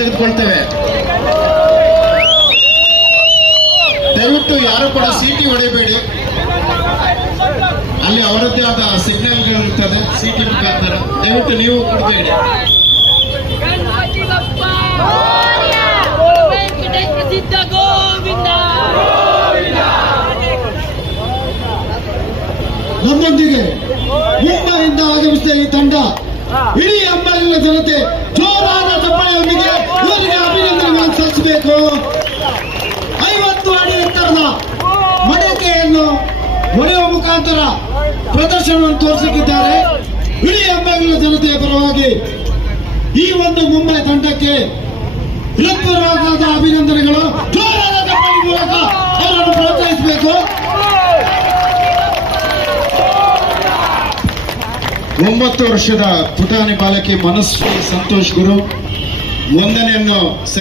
ತೆಗೆದುಕೊಳ್ತೇವೆ. ದಯವಿಟ್ಟು ಯಾರು ಕೂಡ ಸೀಟಿ ಹೊಡೆಯಬೇಡಿ. ಅಲ್ಲಿ ಅವರದ್ದೇ ಆದ ಸಿಗ್ನಲ್ಗಳು ಇರ್ತದೆ ಸೀಟಿ ಮುಖಾಂತರ. ದಯವಿಟ್ಟು ನೀವು ಕೊಡಬೇಡಿ. ನಮ್ಮೊಂದಿಗೆ ಮುಂಬೈಯಿಂದ ಆಗಮಿಸಿದ ಈ ತಂಡ ಇಡೀ ಅಂಬಾಲಿನ ಜನತೆ ಜೋರಾದ ಚಪ್ಪಾಳೆಯೊಂದಿಗೆ ಇವರಿಗೆ ಅಭಿನಂದನೆಗಳನ್ನು ಸಲ್ಲಿಸಬೇಕು. 50 ಅಡಿ ಎತ್ತರದ ಮಡಕೆಯನ್ನು ಹೊಡೆಯುವ ಮುಖಾಂತರ ಪ್ರದರ್ಶನವನ್ನು ತೋರಿಸಲಿದ್ದಾರೆ. ಇಡೀ ಅಂಬಾಲಿನ ಜನತೆಯ ಪರವಾಗಿ ಈ ಒಂದು ಮುಂಬೈ ತಂಡಕ್ಕೆ ಹೃತ್ಪೂರ್ವಕವಾದ ಅಭಿನಂದನೆಗಳು. ಜೋರಾದ ಚಪ್ಪಾಳೆ ಮೂಲಕ ಅವರನ್ನು ಪ್ರೋತ್ಸಾಹಿಸಬೇಕು. 9 ವರ್ಷದ ಪುಟಾಣಿ ಬಾಲಕಿ ಮನಸ್ವಿ ಸಂತೋಷ್ ಗುರು ವಂದನೆಯನ್ನು